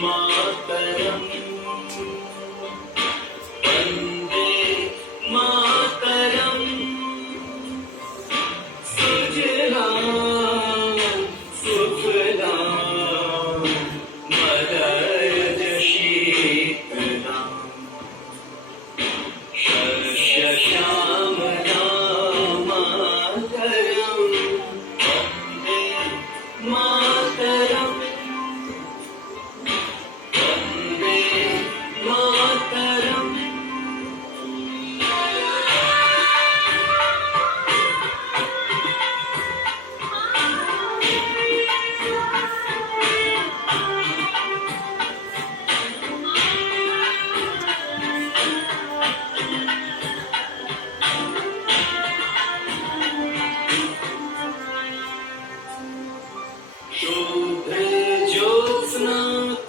मातरम वंदे मातरम सुजलाम सुफलाम मलयज शीतलाम शस्य श्यामलाम मातरम वंदे मातरम वंदे मातरम शुभ्र ज्योत्स्ना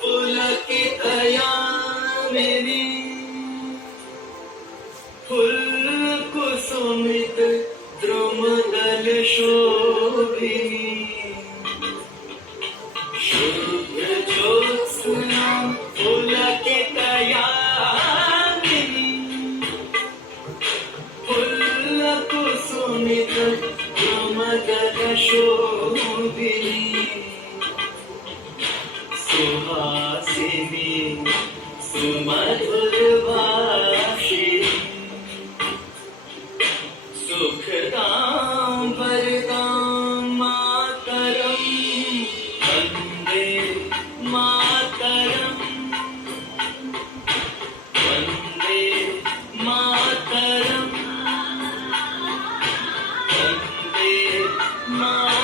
पुलकितयामिनी फुल्लकुसुमित द्रुमदल शोभिनी शुभ्र ज्योत्स्ना पुलकितयामिनी फुल्लकुसुमित द्रुमदल शोभिनी सुहासिनी सुमधुर भाषिणी सुखदां वरदां मातरं वन्दे मातरं वन्दे मातरं वन्दे मातरम्